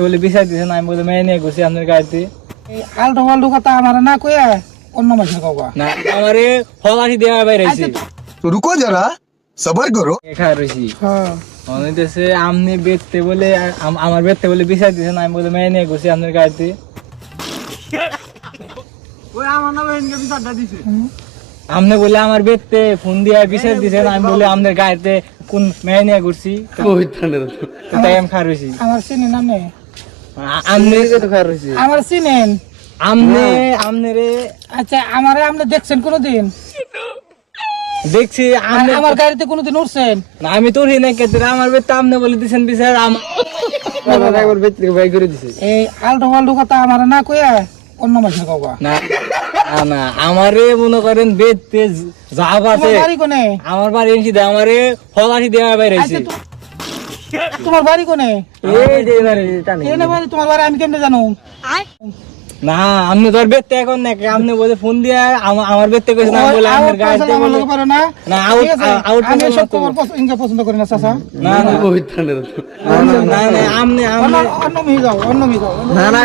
বলে বিচার দিছে না, আমি বলে মেয়ে নিয়ে ঘুরছি আপনার গাড়িতে। আলটো ফালটো কথা আমার না কইয়া অন্য মাসের কবা না আমারে ফলাশি দেওয়া বাইরেছি। तो रुको जरा सबर करो। একা রইছি হ্যাঁ অনেকছে আমনে বেচতে বলে আমার বেচতে বলে বিচার দিছে না, আমি বলে মেয়ে নিয়ে ঘুরছি আপনার গাড়িতে। ওই আমার না বেনকে বিচারটা দিছে আমনে বলে আমার বেচতে ফোন দিয়ে বিচার দিছে না, আমি বলে আপনার গাড়িতে কোন মেয়ে নিয়ে ঘুরছি। তাই আমি খার রইছি। আমার চিনেন নামে আমনে তো খার রইছি। আমার চিনেন আমনে রে আচ্ছা আমারে আপনি দেখছেন কোনোদিন দেখছি আমনে আমার গাড়িতে কোনোদিন উঠছেন না, আমি তোর হিনে কেতরা আমার বেচতে আমনে বলে দিছেন বিচার আমার একবার বেচতে ভাই করে দিছে। এই আলটো ফালটো কথা আমার না কইয়া অন্য মাসের কবা না না আমারে মনে করেন বেচতে যাবাতে তোমার বাড়ি কোনে আমার বাড়ি এসে দেয় আমারে ফলাশি দেওয়া বাইরেছি। তোমার বাড়ি কোনে এই যে এবারে টানে। এনে বাড়ি তোমার বাড়ি আমি কেমনে জানো না আপনি তোর বেচতে এখন না আপনি বলে ফোন দিয়ে আমার বেচতে কইছেন, আমি বলে আমার গাড়িতে বলে পারো না না আউট আউট আমি সব তোমার পছন্দ করি না চাচা না না না না আমনে অন্য মিহি যাও না না